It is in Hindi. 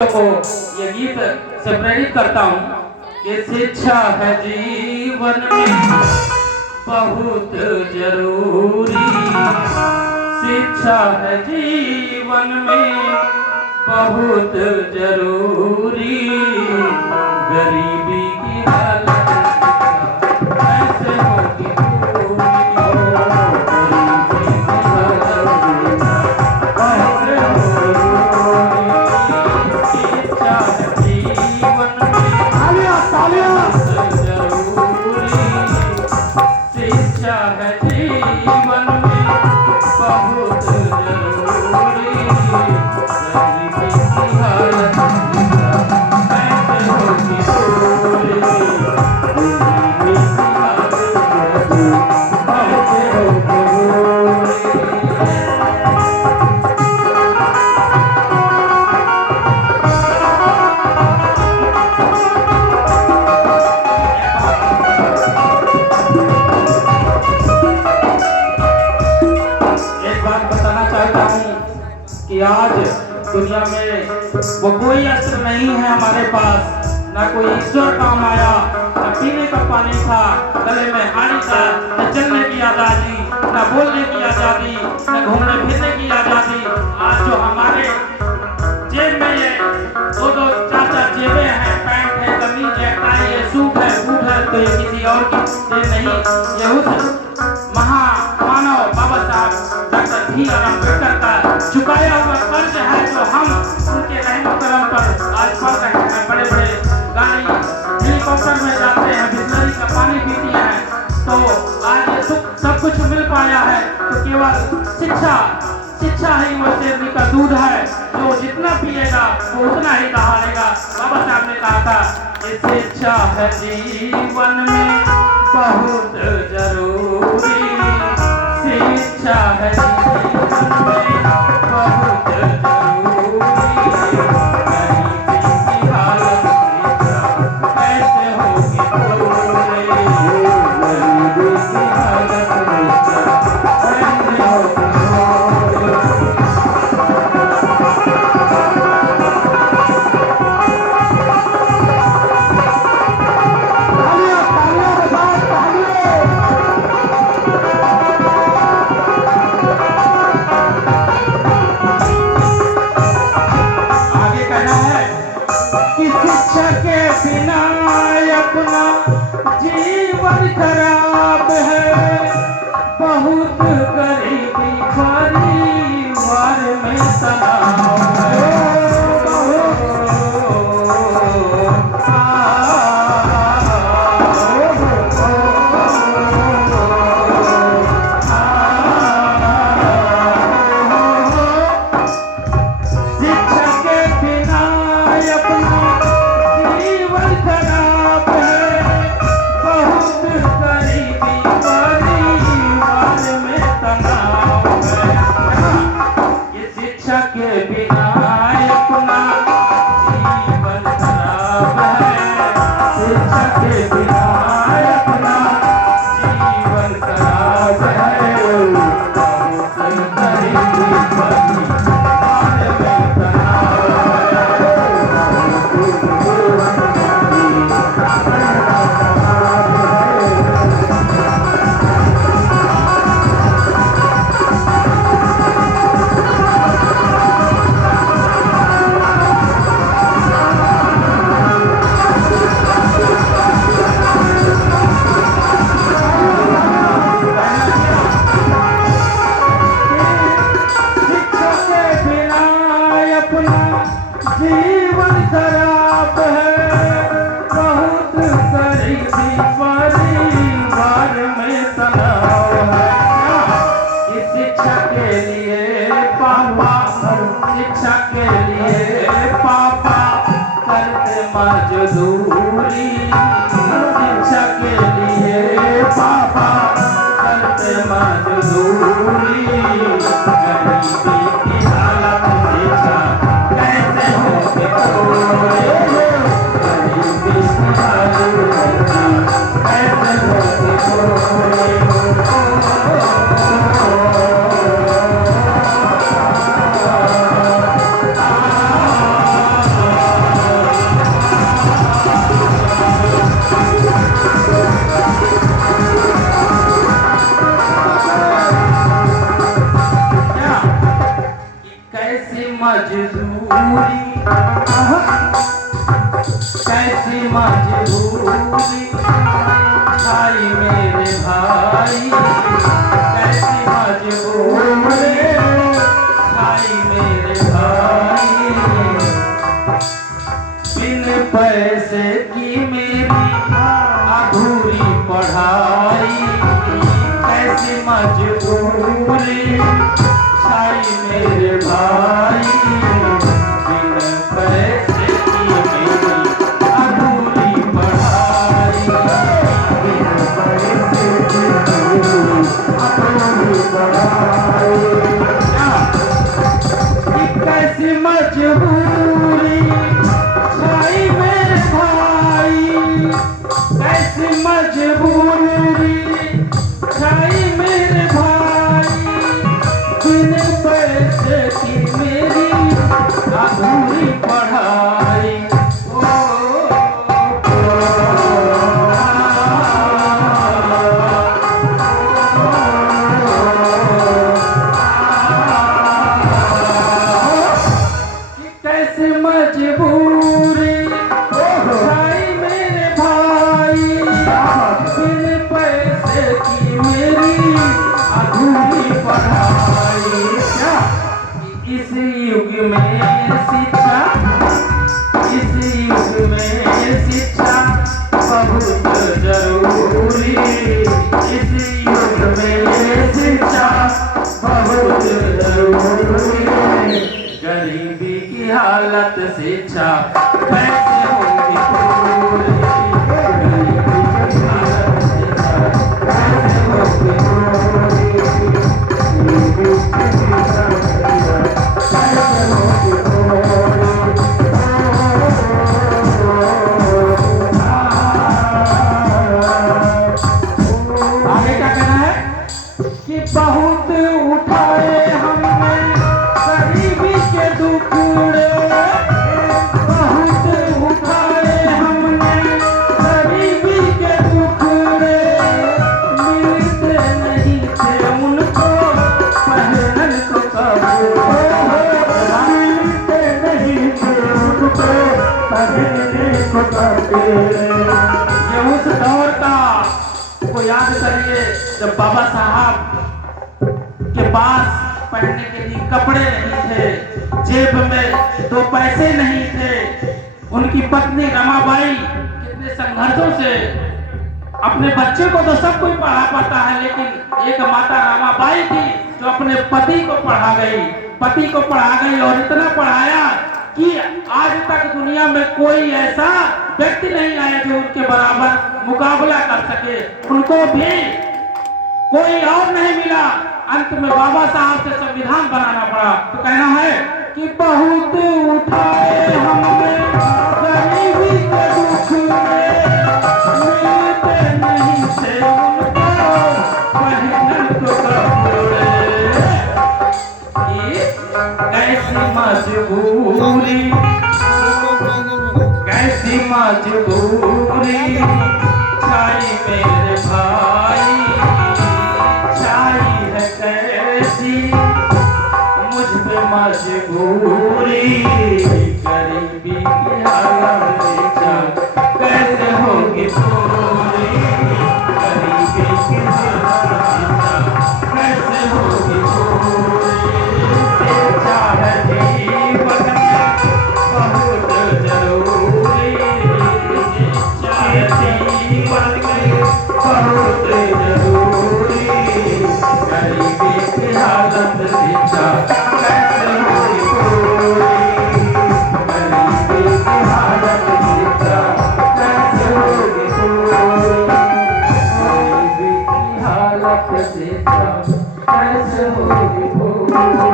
को ये गीत से प्रेरित करता हूँ कि शिक्षा है जीवन में बहुत जरूरी। शिक्षा है जीवन में बहुत जरूरी। गरीबी की हालत कैसे होगी पूरी। गरीबी की हालत कैसे होगी। शिक्षा है जीवन में बहुत जरूरी। शिक्षा है जीवन में बहुत जरूरी। गरीबी की हालत कैसे होगी पूरी। गरीबी की हालत कैसे होगी पूरी। एक बात बताना चाहता हूँ कि आज दुनिया में वो कोई अस्त्र नहीं है हमारे पास, ना कोई ईश्वर काम आया, न पीने का पानी था, गले में हानि था, न चलने की आजादी, न बोलने की आजादी, न घूमने फिरने की आजादी। आज जो हमारे जेब में ये दो दो चार चार जेबें हैं, पैंट है, कमीज है, टाई है, सूट है, बूट है, तो ये किसी और की देन नहीं, ये उस महामानव बाबा साहब डॉक्टर भीमराव अम्बेडकर का चुकाया हुआ कर्ज है, जो हम उनके रहम करम पर आज पढ़ रहे हैं। बड़े बड़े गाड़ी हेलीकॉप्टर में जाते हैं, बिस्लरी का पानी पीती हैं, तो आज ये सब कुछ मिल पाया है तो केवल शिक्षा ही वो शेरनी का दूध है, जो जितना पिएगा वो उतना ही दहाड़ेगा। बाबा साहब ने कहा था कि शिक्षा है जीवन में बहुत जरूरी। शिक्षा है जीवन में बहुत जरूरी। गरीबी की हालत कैसे होगी पूरी। गरीबी की हालत कैसे होगी पूरी। आगे कहना है कि शिक्षा के बिना अपना जीवन खराब है। बहुत गरीबी परिवार में तनाव है। शिक्षा के बिना अपना जीवन खराब है। बहुत गरीबी परिवार में तनाव है। ये शिक्षा के बिना अपना जीवन खराब है। शिक्षा के बिना अपना जीवन खराब है। बहुत गरीबी परिवार में तनाव शिक्षा के बिना अपना जीवन खराब है। बहुत गरीबी परिवार में तनाव है। इस शिक्षा के लिए पापा करते मजदूरी। शिक्षा के लिए पापा करते मजदूरी। गरीबी की हालत शिक्षा कैसे होगी पूरी। गरीबी की हालत कैसे होगी पूरी। कैसी मजबूरी आई मेरे भाई, कैसी मजबूरी आई मेरे भाई, बिन पैसे की मेरी अधूरी पढ़ाई, कैसी मजबूरी आई मेरे भाई, बिन पैसे की मेरी अधूरी पढ़ाई, बिन पैसे की मेरी अधूरी पढ़ाई। कैसी मजबूरी आई मेरे भाई, कैसी मजबूरी आई मेरे भाई, बिन पैसे की मेरी अधूरी पढ़ाई। कैसी मजबूरी आई मेरे भाई, बिन पैसे की मेरी अधूरी पढ़ाई। इस युग में शिक्षा, इस युग में शिक्षा बहुत जरूरी, इस युग में शिक्षा बहुत जरूरी। गरीबी की हालत शिक्षा कैसे होगी पूरी, गरीबी की हालत शिक्षा कैसे होगी पूरी, गरीबी की हालत शिक्षा कैसे होगी पूरी। आगे क्या कहना है कि बहुत उठाए हमने गरीबी के दुखड़े, बहुत उठाए हमने गरीबी के दुखड़े, मिलते नहीं थे उनको पहनन को कपड़े, मिलते नहीं थे उनको पहनने को कपड़े। ये उस दौर का को याद करिए जब बाबा साहब के पास पहनने के लिए कपड़े नहीं थे, जेब में 2 पैसे नहीं थे। उनकी पत्नी रमाबाई कितने संघर्षों से, अपने बच्चे को तो सब कोई पढ़ा पाता है, लेकिन एक माता रमाबाई थी जो अपने पति को पढ़ा गई, पति को पढ़ा गई और इतना पढ़ाया कि आज तक दुनिया में कोई ऐसा व्यक्ति नहीं आया जो उनके बराबर मुकाबला कर सके। उनको भी कोई और नहीं मिला, अंत में बाबा साहब से संविधान बनाना पड़ा। तो कहना है कि बहुत उठाए हमने गरीबी के दुख में, मिलते नहीं थे उनको पहनन को कपड़े। कैसी मजबूरी, कैसी मजबूरी छाई मेरे भाई, छाई है कैसी मुझ पे मजबूरी, गरीबी की हालत शिक्षा कैसे होगी पूरी, गरीबी की हालत शिक्षा कैसे होगी पूरी। शिक्षा है जीवन में बहुत जरूरी, शिक्षा है जीवन में बहुत जरूरी, गरीबी की हालत शिक्षा कैसे होगी पूरी, गरीबी की हालत शिक्षा कैसे होगी पूरी, गरीबी की हालत शिक्षा कैसे होगी पूरी।